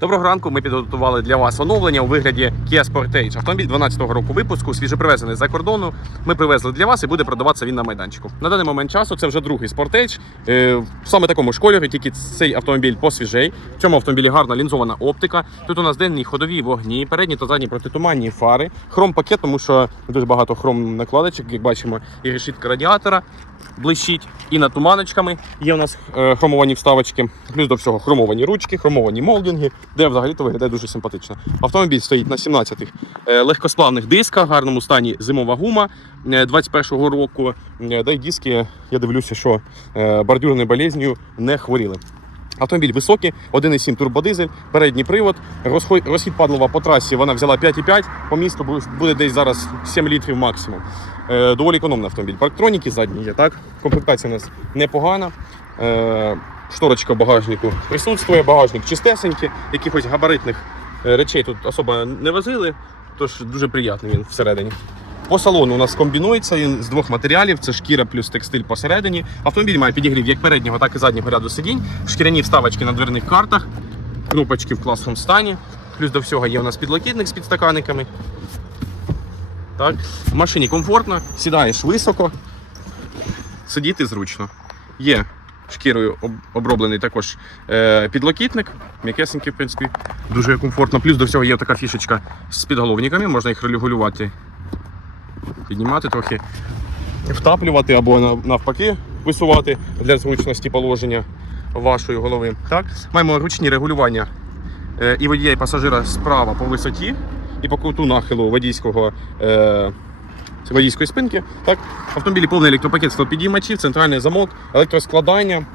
Доброго ранку. Ми підготували для вас оновлення у вигляді Kia Sportage. Автомобіль 12-го року випуску, свіжепривезений за кордону. Ми привезли для вас і буде продаватися він на майданчику. На даний момент часу це вже другий Sportage. Е, саме такому ж кольорі, тільки цей автомобіль посвіжей. В цьому автомобілі гарна лінзована оптика. Тут у нас денні ходові вогні, передні та задні протитуманні фари, хром пакет, тому що дуже багато хром накладочок, як бачимо, і решітка радіатора блищить, і над туманочками є у нас е, хромовані вставочки, плюс до всього хромовані ручки, хромовані молдинги, де взагалі то виглядає дуже симпатично. Автомобіль стоїть на 17 е, легкосплавних дисках, в гарному стані зимова гума е, 21-го року. Е, Де й диски, я дивлюся, що бордюрною болезнью не хворіли. Автомобіль високий, 1,7 турбодизель, передній привод. Розхід падлова по трасі вона взяла 5,5, по місту буде десь зараз 7 літрів максимум. Е, доволі економний автомобіль. Парктроніки задні є, так? Комплектація у нас непогана. Е, шторочка в багажнику присутствує, багажник чистесенький, якихось габаритних е, речей тут особо не возили, тож дуже приємний він всередині. По салону у нас комбінується він з двох матеріалів: це шкіра плюс текстиль посередині. Автомобіль має підігрів як переднього, так і заднього ряду сидінь, шкіряні вставочки на дверних картах, кнопочки в класному стані. Плюс до всього є у нас підлокітник з підстаканниками. Так. В машині комфортно, сідаєш високо, сидіти зручно. Є шкірою оброблений також е, підлокітник, м'якесенький, в принципі, дуже комфортно. Плюс до всього є така фішечка з підголовниками, можна їх регулювати, піднімати трохи, втаплювати або навпаки висувати для зручності положення вашої голови. Так? Маємо ручні регулювання е, і водія, і пасажира справа по висоті, і по куту нахилу водійського. Е, водійської спинки. Так? В автомобілі повний електропакет столпідіймачів, центральний замок, електроскладання.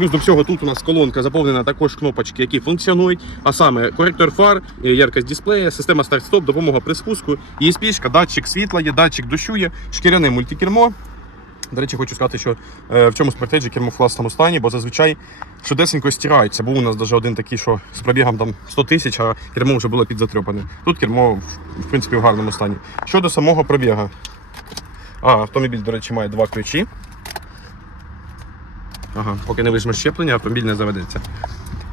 Плюс до всього тут у нас колонка заповнена також кнопочки, які функціонують. А саме коректор фар, е, яркость дисплея, система старт-стоп, допомога при спуску, ESP, датчик світла є, датчик дощу є, шкіряне мультикермо. До речі, хочу сказати, що е, в цьому спортеджі кермо в класному стані, бо зазвичай швидесенько стираються. Був у нас навіть один такий, що з пробігом там 100 тисяч, а кермо вже було підзатрьопане. Тут кермо в, принципі в гарному стані. Щодо самого пробіга. А, автомобіль, до речі, має два ключі. Ага, поки не вижме щеплення, автомобіль не заведеться.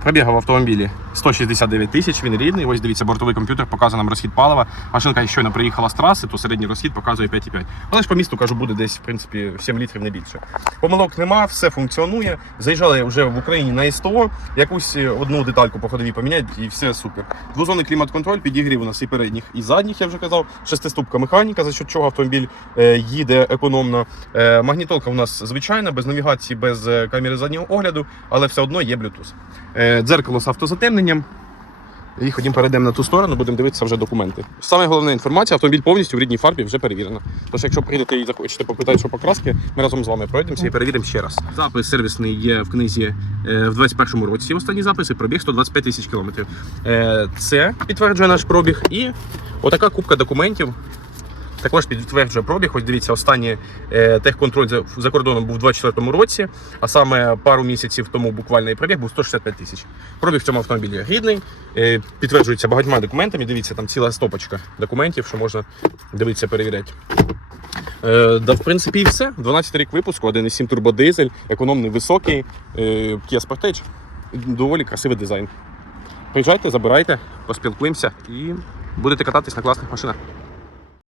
Пробіга в автомобілі 169 тисяч, він рідний. Ось дивіться, бортовий комп'ютер показує нам розхід палива. Машинка щойно приїхала з траси, то середній розхід показує 5,5. Але ж по місту кажу, буде десь в принципі 7 літрів не більше. Помилок нема, все функціонує. Заїжджали вже в Україні на СТО, якусь е, одну детальку по ходовій поміняють і все супер. Двозонний клімат-контроль, підігрів у нас і передніх, і задніх, я вже казав. Шестиступка механіка, за що чого автомобіль е, їде економно. Е, магнітолка у нас звичайна, без навігації, без камери заднього огляду, але все одно є Bluetooth. Дзеркало з автозатемненням. І ходімо перейдемо на ту сторону, будемо дивитися вже документи. Саме головна інформація, автомобіль повністю в рідній фарбі вже перевірена. Тож, якщо прийдете і захочете попитати, що покраски, ми разом з вами пройдемося і перевіримо ще раз. Запис сервісний є в книзі е, в 21-му році. Останні записи, пробіг 125 тисяч кілометрів. Е, Це підтверджує наш пробіг. І отака купка документів. Також підтверджує пробіг. Ось дивіться, останній е, техконтроль за, за кордоном був у 24-му році, а саме пару місяців тому буквально і пробіг був 165 тисяч. Пробіг в цьому автомобілі рідний, е, підтверджується багатьма документами. Дивіться, там ціла стопочка документів, що можна дивитися, перевіряти. Е, да, в принципі, і все. 12 рік випуску, 1,7 турбодизель, економний високий, е, Kia Sportage. Доволі красивий дизайн. Приїжджайте, забирайте, поспілкуємося і будете кататись на класних машинах.